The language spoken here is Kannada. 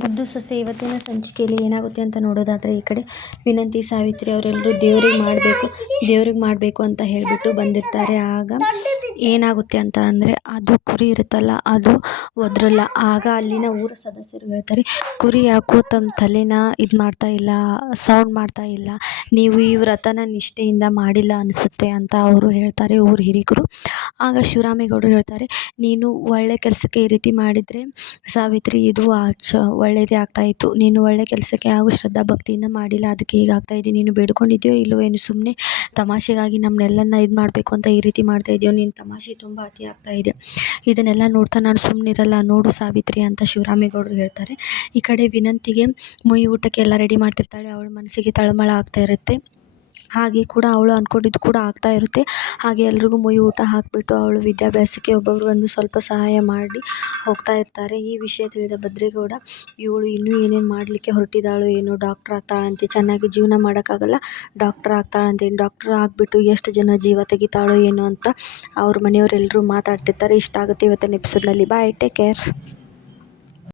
ಮುದ್ದು ಸೊಸೆ ಇವತ್ತಿನ ಸಂಚಿಕೆಯಲ್ಲಿ ಏನಾಗುತ್ತೆ ಅಂತ ನೋಡೋದಾದರೆ, ಈ ಕಡೆ ವಿನಂತಿ, ಸಾವಿತ್ರಿ ಅವರೆಲ್ಲರೂ ದೇವ್ರಿಗೆ ಮಾಡಬೇಕು ಅಂತ ಹೇಳಿಬಿಟ್ಟು ಬಂದಿರ್ತಾರೆ. ಆಗ ಏನಾಗುತ್ತೆ ಅಂತ ಅಂದರೆ, ಅದು ಕುರಿ ಇರುತ್ತಲ್ಲ, ಅದು ಒದ್ರಲ್ಲ. ಆಗ ಅಲ್ಲಿನ ಊರ ಸದಸ್ಯರು ಹೇಳ್ತಾರೆ, ಕುರಿ ಯಾಕೋ ತಮ್ಮ ತಲೆನ ಇದು ಮಾಡ್ತಾ ಇಲ್ಲ, ಸೌಂಡ್ ಮಾಡ್ತಾ ಇಲ್ಲ, ನೀವು ಈ ವ್ರತನ ನಿಷ್ಠೆಯಿಂದ ಮಾಡಿಲ್ಲ ಅನಿಸುತ್ತೆ ಅಂತ ಅವರು ಹೇಳ್ತಾರೆ, ಊರ ಹಿರಿಯರು. ಆಗ ಶಿವರಾಮೇಗೌಡರು ಹೇಳ್ತಾರೆ, ನೀನು ಒಳ್ಳೆ ಕೆಲಸಕ್ಕೆ ಈ ರೀತಿ ಮಾಡಿದರೆ ಸಾವಿತ್ರಿ, ಇದು ಒಳ್ಳೆಯದೇ ಆಗ್ತಾಯಿತ್ತು. ನೀನು ಒಳ್ಳೆ ಕೆಲಸಕ್ಕೆ ಹಾಗೂ ಶ್ರದ್ಧಾ ಭಕ್ತಿಯಿಂದ ಮಾಡಿಲ್ಲ, ಅದಕ್ಕೆ ಹೀಗಾಗ್ತಾಯಿದೆ. ನೀನು ಬೇಡ್ಕೊಂಡಿದ್ಯೋ ಇಲ್ಲವೋ ಏನು, ಸುಮ್ಮನೆ ತಮಾಷೆಗಾಗಿ ನಮ್ಮನ್ನೆಲ್ಲನ ಇದು ಮಾಡಬೇಕು ಅಂತ ಈ ರೀತಿ ಮಾಡ್ತಾ ಇದೆಯೋ, ನಿನ್ನ ತಮಾಷೆ ತುಂಬ ಅತಿ ಆಗ್ತಾ ಇದೆ. ಇದನ್ನೆಲ್ಲ ನೋಡ್ತಾ ನಾನು ಸುಮ್ಮನಿರಲ್ಲ, ನೋಡು ಸಾವಿತ್ರಿ ಅಂತ ಶಿವರಾಮೇಗೌಡರು ಹೇಳ್ತಾರೆ. ಈ ಕಡೆ ವಿನಂತಿಗೆ ಮುಯಿ ಊಟಕ್ಕೆ ಎಲ್ಲ ರೆಡಿ ಮಾಡ್ತಿರ್ತಾಳೆ. ಅವಳ ಮನಸ್ಸಿಗೆ ತಳಮಳ ಆಗ್ತಾ ಇರುತ್ತೆ. ಹಾಗೆ ಕೂಡ ಅವಳು ಅಂದ್ಕೊಂಡಿದ್ದು ಕೂಡ ಆಗ್ತಾ ಇರುತ್ತೆ. ಹಾಗೆ ಎಲ್ರಿಗೂ ಮುಯಿ ಊಟ ಹಾಕಿಬಿಟ್ಟು ಅವಳು ವಿದ್ಯಾಭ್ಯಾಸಕ್ಕೆ ಒಬ್ಬೊಬ್ಬರು ಒಂದು ಸ್ವಲ್ಪ ಸಹಾಯ ಮಾಡಿ ಹೋಗ್ತಾ ಇರ್ತಾರೆ. ಈ ವಿಷಯ ತಿಳಿದ ಭದ್ರೇಗೌಡ, ಇವಳು ಇನ್ನೂ ಏನೇನು ಮಾಡಲಿಕ್ಕೆ ಹೊರಟಿದ್ದಾಳೋ ಏನೋ, ಡಾಕ್ಟ್ರ್ ಆಗ್ತಾಳಂತೆ, ಚೆನ್ನಾಗಿ ಜೀವನ ಮಾಡೋಕ್ಕಾಗಲ್ಲ, ಡಾಕ್ಟ್ರ್ ಆಗ್ತಾಳಂತೆ, ಡಾಕ್ಟ್ರ್ ಆಗಿಬಿಟ್ಟು ಎಷ್ಟು ಜನ ಜೀವ ತೆಗಿತಾಳೋ ಏನೋ ಅಂತ ಅವ್ರ ಮನೆಯವರೆಲ್ಲರೂ ಮಾತಾಡ್ತಿರ್ತಾರೆ. ಇಷ್ಟ ಆಗುತ್ತೆ ಇವತ್ತಿನ ಎಪಿಸೋಡ್ನಲ್ಲಿ. ಬಾಯ್, ಟೇಕ್ ಕೇರ್.